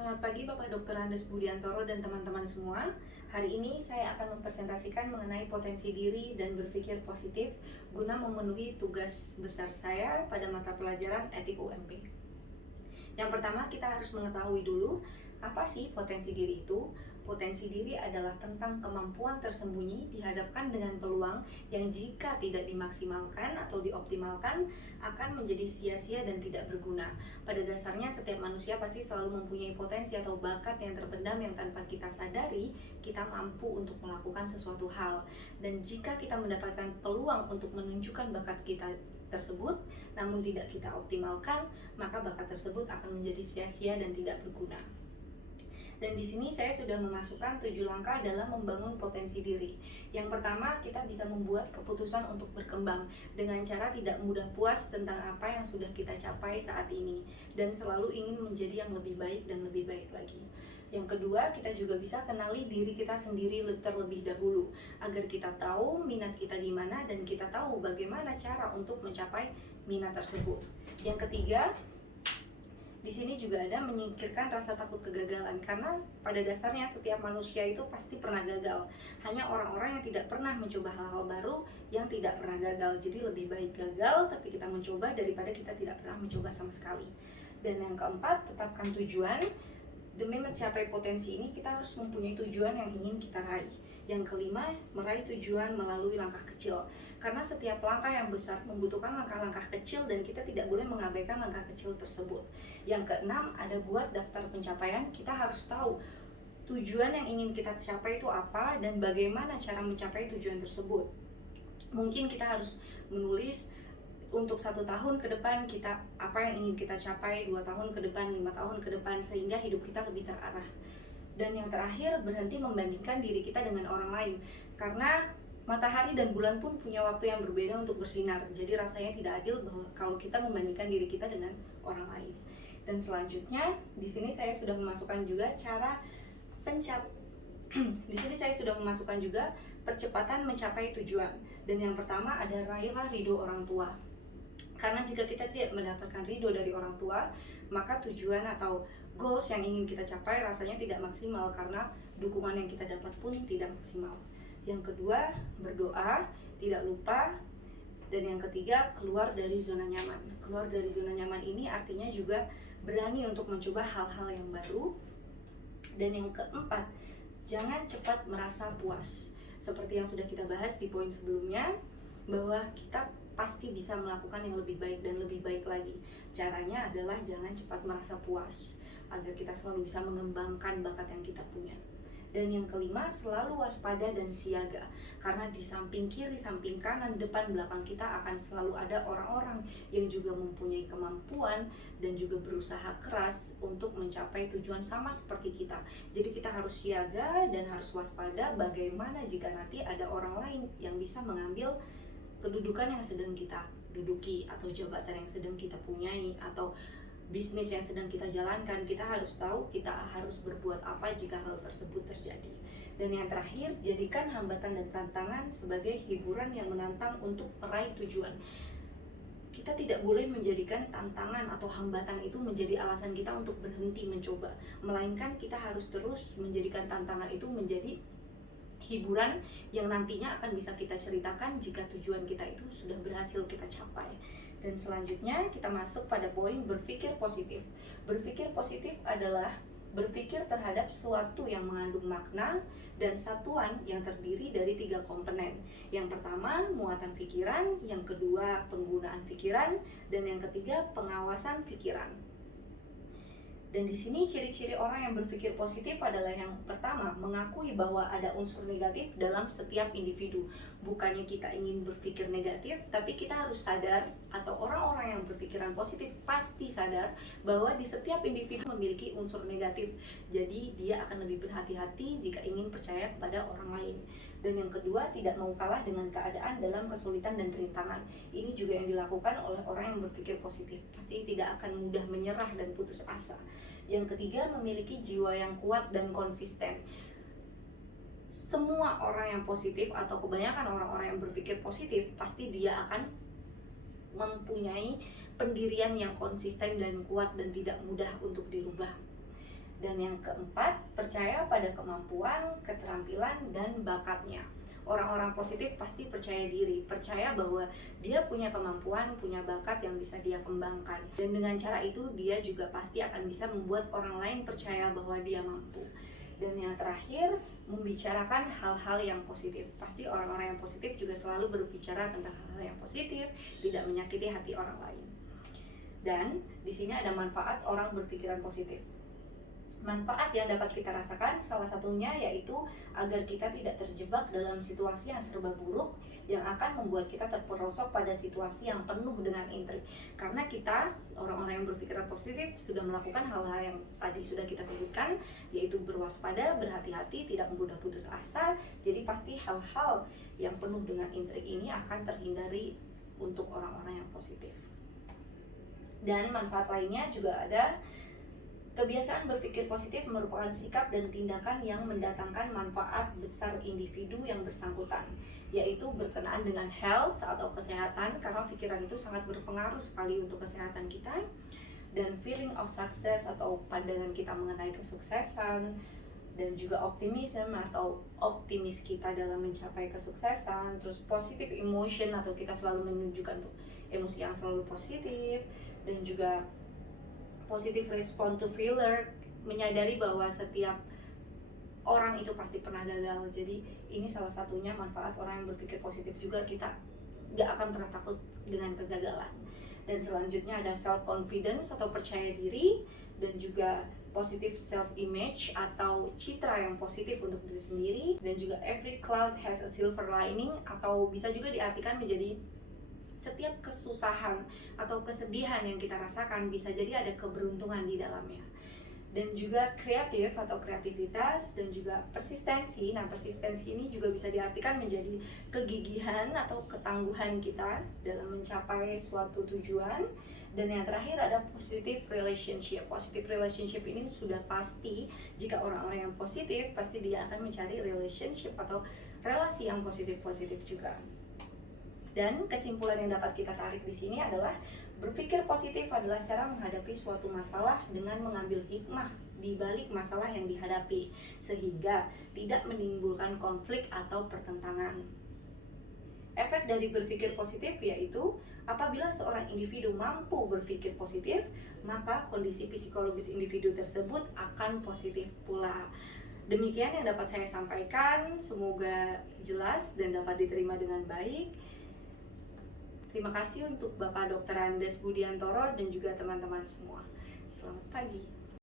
Selamat pagi Bapak Dr. Andes Budiantoro dan teman-teman semua. Hari ini saya akan mempresentasikan mengenai potensi diri dan berpikir positif guna memenuhi tugas besar saya pada mata pelajaran Etik UMP. Yang pertama, kita harus mengetahui dulu apa sih potensi diri itu. Potensi diri adalah tentang kemampuan tersembunyi dihadapkan dengan peluang yang jika tidak dimaksimalkan atau dioptimalkan akan menjadi sia-sia dan tidak berguna. Pada dasarnya setiap manusia pasti selalu mempunyai potensi atau bakat yang terpendam yang tanpa kita sadari kita mampu untuk melakukan sesuatu hal. Dan jika kita mendapatkan peluang untuk menunjukkan bakat kita tersebut namun tidak kita optimalkan, maka bakat tersebut akan menjadi sia-sia dan tidak berguna. Dan di sini saya sudah memasukkan 7 langkah dalam membangun potensi diri. Yang pertama, kita bisa membuat keputusan untuk berkembang dengan cara tidak mudah puas tentang apa yang sudah kita capai saat ini dan selalu ingin menjadi yang lebih baik dan lebih baik lagi. Yang kedua, kita juga bisa kenali diri kita sendiri terlebih dahulu agar kita tahu minat kita di mana dan kita tahu bagaimana cara untuk mencapai minat tersebut. Yang ketiga, di sini juga ada menyingkirkan rasa takut kegagalan, karena pada dasarnya setiap manusia itu pasti pernah gagal. Hanya orang-orang yang tidak pernah mencoba hal-hal baru yang tidak pernah gagal. Jadi lebih baik gagal tapi kita mencoba daripada kita tidak pernah mencoba sama sekali. Dan yang keempat, tetapkan tujuan. Demi mencapai potensi ini kita harus mempunyai tujuan yang ingin kita raih. Yang kelima, meraih tujuan melalui langkah kecil. Karena setiap langkah yang besar membutuhkan langkah-langkah kecil dan kita tidak boleh mengabaikan langkah kecil tersebut. Yang keenam, ada buat daftar pencapaian. Kita harus tahu tujuan yang ingin kita capai itu apa dan bagaimana cara mencapai tujuan tersebut. Mungkin kita harus menulis untuk 1 tahun ke depan kita apa yang ingin kita capai, 2 tahun ke depan, 5 tahun ke depan, sehingga hidup kita lebih terarah. Dan yang terakhir, berhenti membandingkan diri kita dengan orang lain, karena matahari dan bulan pun punya waktu yang berbeda untuk bersinar. Jadi rasanya tidak adil bahwa kalau kita membandingkan diri kita dengan orang lain. Dan selanjutnya, di sini saya sudah memasukkan juga di sini saya sudah memasukkan juga percepatan mencapai tujuan. Dan yang pertama ada raihlah ridho orang tua. Karena jika kita tidak mendapatkan ridho dari orang tua, maka tujuan atau goals yang ingin kita capai rasanya tidak maksimal karena dukungan yang kita dapat pun tidak maksimal. Yang kedua, berdoa, tidak lupa. Dan yang ketiga, keluar dari zona nyaman. Keluar dari zona nyaman ini artinya juga berani untuk mencoba hal-hal yang baru. Dan yang keempat, jangan cepat merasa puas. Seperti yang sudah kita bahas di poin sebelumnya, bahwa kita pasti bisa melakukan yang lebih baik dan lebih baik lagi. Caranya adalah jangan cepat merasa puas, agar kita selalu bisa mengembangkan bakat yang kita punya. Dan yang kelima, selalu waspada dan siaga. Karena di samping kiri, samping kanan, depan, belakang kita akan selalu ada orang-orang yang juga mempunyai kemampuan dan juga berusaha keras untuk mencapai tujuan sama seperti kita. Jadi kita harus siaga dan harus waspada bagaimana jika nanti ada orang lain yang bisa mengambil kedudukan yang sedang kita duduki, atau jabatan yang sedang kita punyai, atau bisnis yang sedang kita jalankan. Kita harus tahu kita harus berbuat apa jika hal tersebut terjadi. Dan yang terakhir, jadikan hambatan dan tantangan sebagai hiburan yang menantang untuk meraih tujuan. Kita tidak boleh menjadikan tantangan atau hambatan itu menjadi alasan kita untuk berhenti mencoba, melainkan kita harus terus menjadikan tantangan itu menjadi hiburan yang nantinya akan bisa kita ceritakan jika tujuan kita itu sudah berhasil kita capai. Dan selanjutnya kita masuk pada poin berpikir positif. Berpikir positif adalah berpikir terhadap sesuatu yang mengandung makna dan satuan yang terdiri dari 3 komponen. Yang pertama, muatan pikiran, yang kedua, penggunaan pikiran, dan yang ketiga, pengawasan pikiran. Dan di sini ciri-ciri orang yang berpikir positif adalah yang pertama, mengakui bahwa ada unsur negatif dalam setiap individu. Bukannya kita ingin berpikir negatif, tapi kita harus sadar, atau orang-orang yang berpikiran positif pasti sadar bahwa di setiap individu memiliki unsur negatif. Jadi dia akan lebih berhati-hati jika ingin percaya kepada orang lain. Dan yang kedua, tidak mau kalah dengan keadaan dalam kesulitan dan rintangan. Ini juga yang dilakukan oleh orang yang berpikir positif. Pasti tidak akan mudah menyerah dan putus asa. Yang ketiga, memiliki jiwa yang kuat dan konsisten. Semua orang yang positif atau kebanyakan orang-orang yang berpikir positif pasti dia akan mempunyai pendirian yang konsisten dan kuat dan tidak mudah untuk dirubah. Dan yang keempat, percaya pada kemampuan, keterampilan, dan bakatnya. Orang-orang positif pasti percaya diri, percaya bahwa dia punya kemampuan, punya bakat yang bisa dia kembangkan. Dan dengan cara itu dia juga pasti akan bisa membuat orang lain percaya bahwa dia mampu. Dan yang terakhir, membicarakan hal-hal yang positif. Pasti orang-orang yang positif juga selalu berbicara tentang hal-hal yang positif, tidak menyakiti hati orang lain. Dan di sini ada manfaat orang berpikiran positif. Manfaat yang dapat kita rasakan salah satunya yaitu agar kita tidak terjebak dalam situasi yang serba buruk yang akan membuat kita terperosok pada situasi yang penuh dengan intrik. Karena kita, orang-orang yang berpikiran positif, sudah melakukan hal-hal yang tadi sudah kita sebutkan, yaitu berwaspada, berhati-hati, tidak mudah putus asa. Jadi pasti hal-hal yang penuh dengan intrik ini akan terhindari untuk orang-orang yang positif. Dan manfaat lainnya juga ada. Kebiasaan berpikir positif merupakan sikap dan tindakan yang mendatangkan manfaat besar individu yang bersangkutan, yaitu berkenaan dengan health atau kesehatan, karena pikiran itu sangat berpengaruh sekali untuk kesehatan kita, dan feeling of success atau pandangan kita mengenai kesuksesan, dan juga optimism atau optimis kita dalam mencapai kesuksesan, terus positive emotion atau kita selalu menunjukkan emosi yang selalu positif, dan juga positive response to failure, menyadari bahwa setiap orang itu pasti pernah gagal. Jadi ini salah satunya manfaat orang yang berpikir positif juga, kita gak akan pernah takut dengan kegagalan. Dan selanjutnya ada self confidence atau percaya diri, dan juga positive self image atau citra yang positif untuk diri sendiri, dan juga every cloud has a silver lining atau bisa juga diartikan menjadi setiap kesusahan atau kesedihan yang kita rasakan bisa jadi ada keberuntungan di dalamnya. Dan juga kreatif atau kreativitas, dan juga persistensi. Nah, persistensi ini juga bisa diartikan menjadi kegigihan atau ketangguhan kita dalam mencapai suatu tujuan. Dan yang terakhir ada positive relationship. Positive relationship ini sudah pasti, jika orang-orang yang positif pasti dia akan mencari relationship atau relasi yang positif-positif juga. Dan kesimpulan yang dapat kita tarik di sini adalah berpikir positif adalah cara menghadapi suatu masalah dengan mengambil hikmah di balik masalah yang dihadapi, sehingga tidak menimbulkan konflik atau pertentangan. Efek dari berpikir positif yaitu apabila seorang individu mampu berpikir positif, maka kondisi psikologis individu tersebut akan positif pula. Demikian yang dapat saya sampaikan, semoga jelas dan dapat diterima dengan baik. Terima kasih untuk Bapak Dr. Andes Budiantoro dan juga teman-teman semua. Selamat pagi.